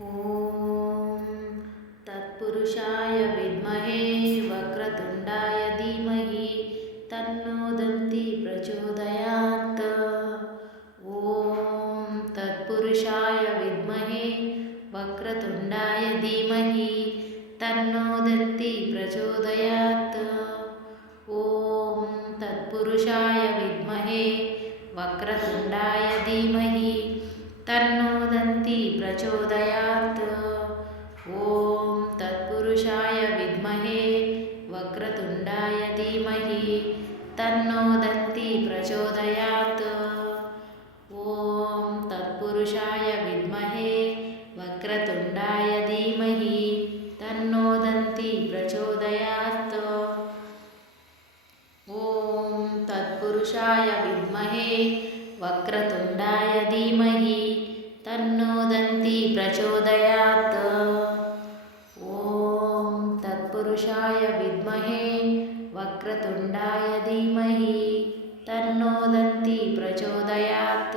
ॐ तत्पुरुषाय विद्महे वक्रतुण्डाय धीमहि तन्नो दन्ति प्रचोदयात्। ॐ तत्पुरुषाय विद्महे वक्रतुण्डाय धीमहि तन्नो दन्ति प्रचोदयात्। ॐ तत्पुरुषाय विद्महे वक्रतुण्डाय धीमहि तन्नो दन्ति प्रचोदयात्। ॐ तत्पुरुषाय विद्महे वक्रतुण्डाय धीमहि तन्नो दन्ति प्रचोदयात्। ॐ तत्पुरुषाय विद्महे वक्रतुण्डाय धीमहि तन्नो दन्ति प्रचोदयात्। ॐ तत्पुरुषाय विद्महे वक्रतुण्डाय धीमहि तन्नो दन्ति प्रचोदयात्। ॐ तत्पुरुषाय विद्महे वक्रतुण्डाय धीमहि तन्नो दन्ति प्रचोदयात्।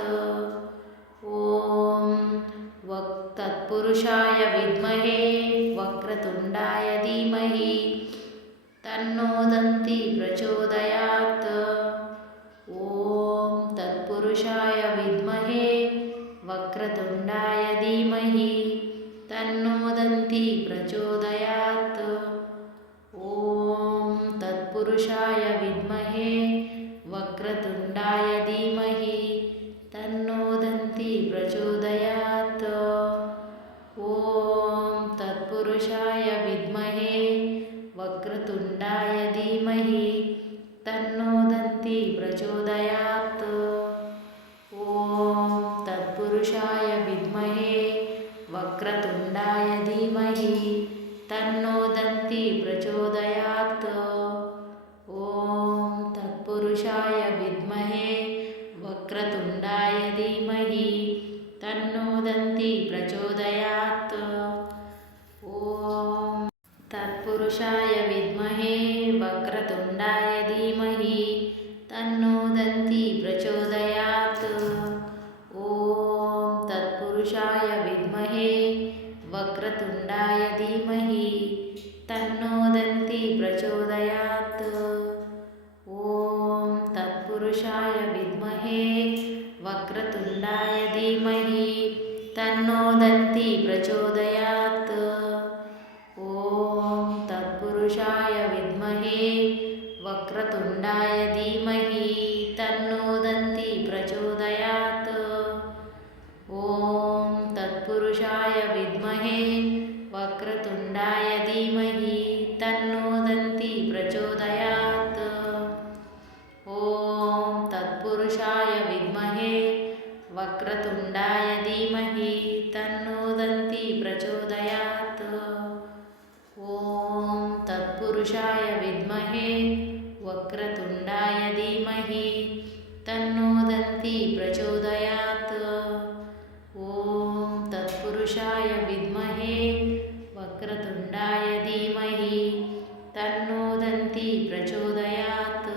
ॐ तत्पुरुषाय विद्महे वक्रतुण्डाय धीमहि तन्नो दन्ति प्रचोदयात्। ॐ तत्पुरुषाय विद्महे वक्रतुण्डाय धीमहि तन्नो दन्ति प्रचोदयात्। ॐ तत्पुरुषाय विद्महे वक्रतुण्डाय धीमहि तन्नो दन्ति प्रचोदयात्। ॐ तत्पुरुषाय विद्महे वक्रतुण्डाय धीमहि तन्नो दन्ति प्रचोदयात्। ॐ तत्पुरुषाय विद्महे वक्रतुण्डाय धीमहि तन्नो दन्ति प्रचोदयात्। ॐ तत्पुरुषाय विद्महे वक्रतुण्डाय धीमहि तन्नो दन्ति प्रचोदयात्। ॐ तत्पुरुषाय विद्महे वक्रतुण्डाय धीमहि तन्नो दन्ति प्रचोदयात्। ॐ तत्पुरुषाय विद्महे वक्रतुण्डाय धीमहि तन्नो दन्ति प्रचोदयात्। ॐ तत्पुरुषाय विद्महे वक्रतुण्डाय धीमहि तन्नो दन्ति प्रचोदयात्। ॐ तत्पुरुषाय विद्महे वक्रतुण्डाय धीमहि तन्नो दन्ति प्रचोदयात्। ॐ तत्पुरुषाय विद्महे वक्रतुण्डाय धीमहि तन्नो दन्ति प्रचोदयात्। ॐ तत्पुरुषाय विद्महे वक्रतुण्डाय धीमहि तन्नो दन्ति प्रचोदयात्। ॐ तत्पुरुषाय विद्महे वक्रतुण्डाय धीमहि तन्नो दन्ति प्रचोदयात्। ॐ तत्पुरुषाय विद्महे वक्रतुण्डाय धीमहि तन्नो दन्ति प्रचोदयात्।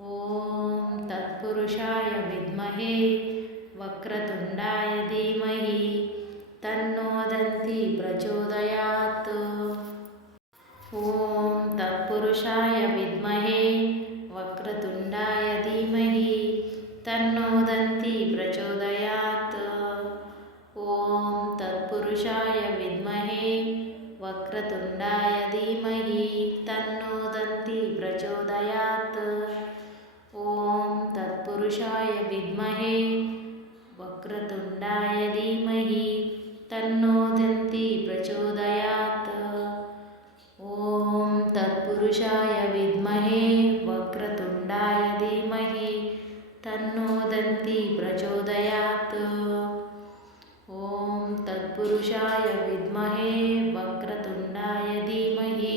ॐ तत्पुरुषाय विद्महे वक्रतुण्डाय धीमहि तन्नो दन्ति प्रचोदयात्। ॐ तत्पुरुषाय विद्महे वक्रतुण्डाय धीमहि तन्नो दन्ति प्रचोदयात्। ॐ तत्पुरुषाय विद्महे वक्रतुण्डाय धीमहि तन्नो दन्ति प्रचोदयात्। ॐ तत्पुरुषाय विद्महे वक्रतुण्डाय धीमहि तन्नो दन्ति प्रचोदयात्। ॐ तत्पुरुषाय विद्महे वक्रतुण्डाय धीमहि तन्नो दन्ति प्रचोदयात्। ॐ तत्पुरुषाय विद्महे वक्रतुण्डाय धीमहि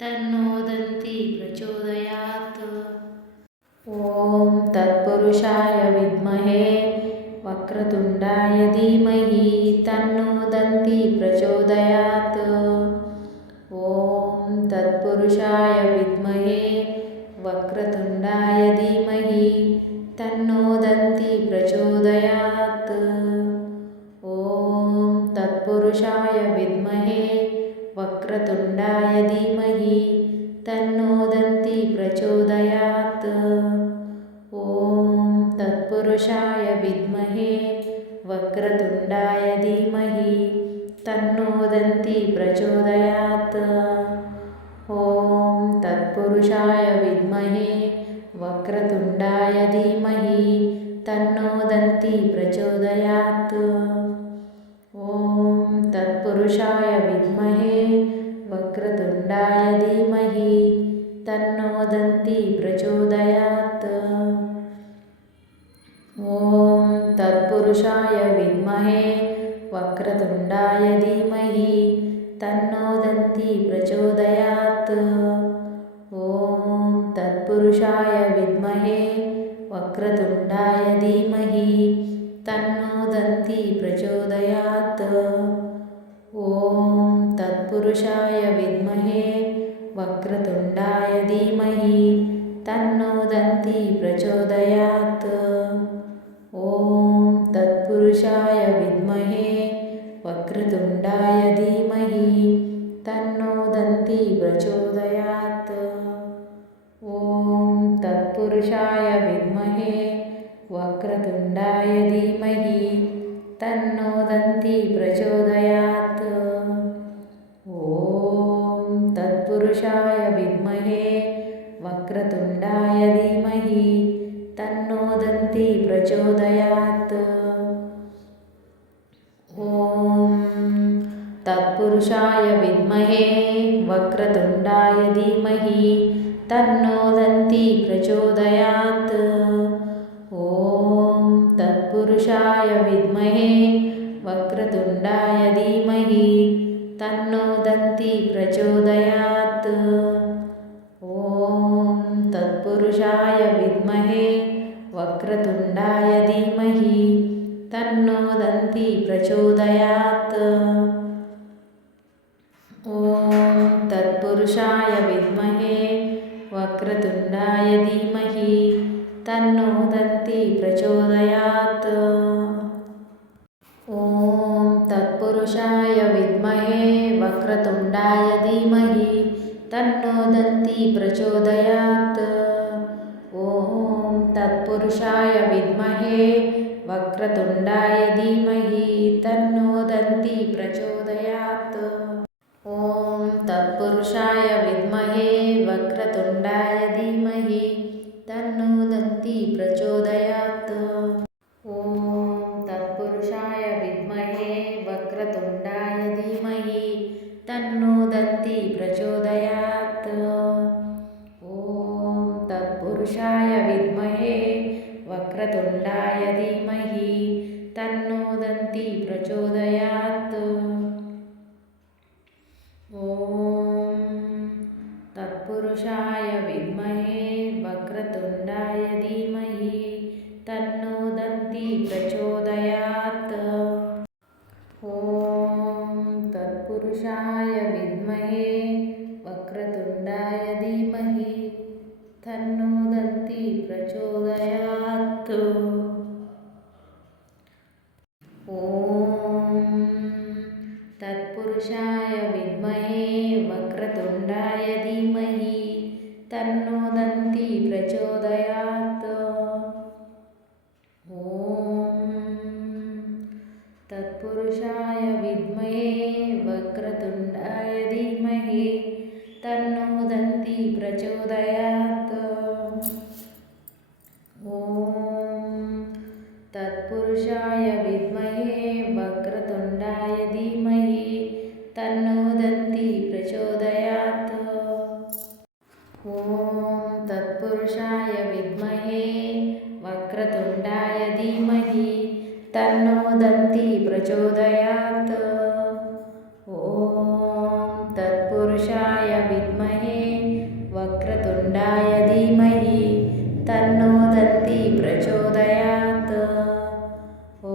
तन्नो दन्ति प्रचोदयात्। ॐ तत्पुरुषाय विद्महे वक्रतुण्डाय धीमहि तन्नो दन्ति प्रचोदयात्। ॐ तत्पुरुषाय विद्महे वक्रतुण्डाय धीमहि तन्नो दन्ति प्रचोदयात्। ॐ तत्पुरुषाय विद्महे वक्रतुण्डाय धीमहि तन्नो दन्ती प्रचोदयात्। ॐ तत्पुरुषाय विद्महे वक्रतुण्डाय धीमहि तन्नो दन्ती प्रचोदयात्। ॐ तत्पुरुषाय विद्महे वक्रतुण्डाय धीमहि तन्नो दन्ती प्रचोदयात्। ॐ तत्पुरुषाय विद्महे वक्रतुण्डाय धीमहि तन्नो दन्ती प्रचोदयात्। ॐ तत्पुरुषाय विद्महे वक्रतुण्डाय धीमहि तन्नो दन्ती प्रचोदयात्। ॐ तत्पुरुषाय विद्महे वक्रतुण्डाय धीमहि तन्नो दन्ती प्रचोदयात्। ॐ तत्पुरुषाय विद्महे वक्रतुण्डाय धीमहि तन्नो दन्ती प्रचोदयात्। ॐ तत्पुरुषाय विद्महे वक्रतुण्डाय धीमहि तन्नो दन्ती प्रचोदयात्। ॐ तत्पुरुषाय विद्महे वक्रतुण्डाय धीमहि तन्नो दन्ती प्रचोदयात्। ॐ तत्पुरुषाय विद्महे वक्रतुण्डाय धीमहि तन्नो दन्ती प्रचोदयात्। ॐ तत्पुरुषाय विद्महे वक्रतुण्डाय धीमहि तन्नो दन्ती प्रचोदयात्। ॐ तत्पुरुषाय विद्महे वक्रतुण्डाय धीमहि तन्नो दन्ती प्रचोदयात्। ॐ तत्पुरुषाय विद्महे वक्रतुण्डाय धीमहि तन्नो दन्ती प्रचोदयात्। ॐ तत्पुरुषाय विद्महे वक्रतुण्डाय धीमहि तन्नो दन्ती प्रचोदयात्। ॐ तत्पुरुषाय विद्महे वक्रतुण्डाय धीमहि तन्नो दन्ती प्रचोदयात्। ॐ तत्पुरुषाय विद्महे वक्रतुण्डाय धीमहि तन्नो दन्ती प्रचोदयात्। ॐ तत्पुरुषाय विद्महे वक्रतुण्डाय धीमहि तन्नो दन्ती प्रचोदयात्। ॐ तत्पुरुषाय विद्महे वक्रतुण्डाय धीमहि तन्नो दन्ती प्रचोदयात्। ॐ तत्पुरुषाय विद्महे वक्रतुण्डाय धीमहि तन्नो दन्ती प्रचोदयात्। ॐ तत्पुरुषाय विद्महे वक्रतुण्डाय धीमहि तन्नो दन्ती प्रचोदयात्। ॐ तत्पुरुषाय विद्महे वक्रतुण्डाय धीमहि तन्नो दन्ती प्रचोदयात्। ॐ तत्पुरुषाय विद्महे वक्रतुण्डाय धीमहि तन्नो दन्ती प्रचोदयात्। ॐ तत्पुरुषाय विद्महे वक्रतुण्डाय धीमहि तन्नो दन्ती प्रचोदयात्। ॐ तत्पुरुषाय विद्महे वक्रतुण्डाय धीमहि तन्नो दन्ती प्रचोदयात्। ॐ तत्पुरुषाय विद्महे वक्रतुण्डाय धीमहि तन्नो दन्ती प्रचोदयात्। ॐ तत्पुरुषाय विद्महे वक्रतुण्डाय धीमहि तन्नो दन्ती प्रचोदयात्। ॐ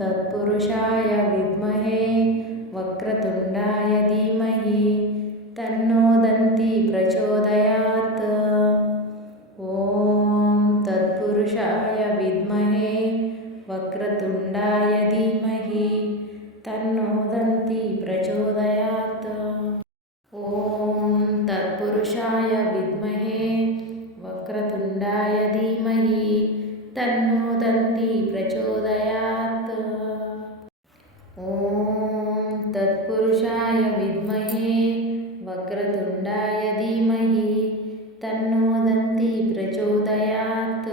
तत्पुरुषाय विद्महे वक्रतुण्डाय धीमहि तन्नो दन्ती प्रचोदयात्। ॐ तत्पुरुषाय विद्महे वक्रतुण्डाय धीमहि तन्नो दन्ती प्रचोदयात्। ॐ तत्पुरुषाय विद्महे वक्रतुण्डाय धीमहि तन्नो दन्ती प्रचोदयात्। ॐ तत्पुरुषाय विद्महे वक्रतुण्डाय धीमहि तन्नो दन्ती प्रचोदयात्।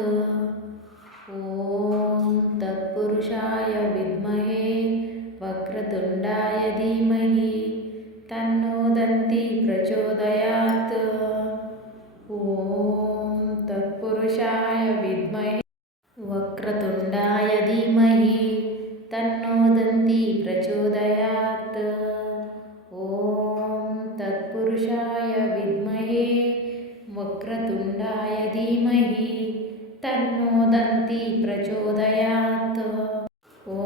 ॐ तत्पुरुषाय विद्महे वक्रतुण्डाय धीमहि तन्नो दन्ती प्रचोदयात्। ॐ तत्पुरुषाय विद्महे वक्रतुण्डाय धीमहि तन्नो दन्ती प्रचोदयात्। ॐ तत्पुरुषाय विद्महे वक्रतुण्डाय धीमहि तन्नो दन्ती प्रचोदयात्। ॐ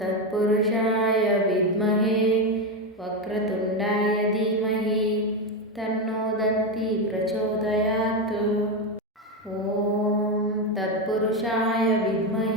तत्पुरुषाय विद्महे वक्रतुण्डाय धीमहि तन्नो दन्ती प्रचोदयात्। ॐ तत्पुरुषाय विद्महे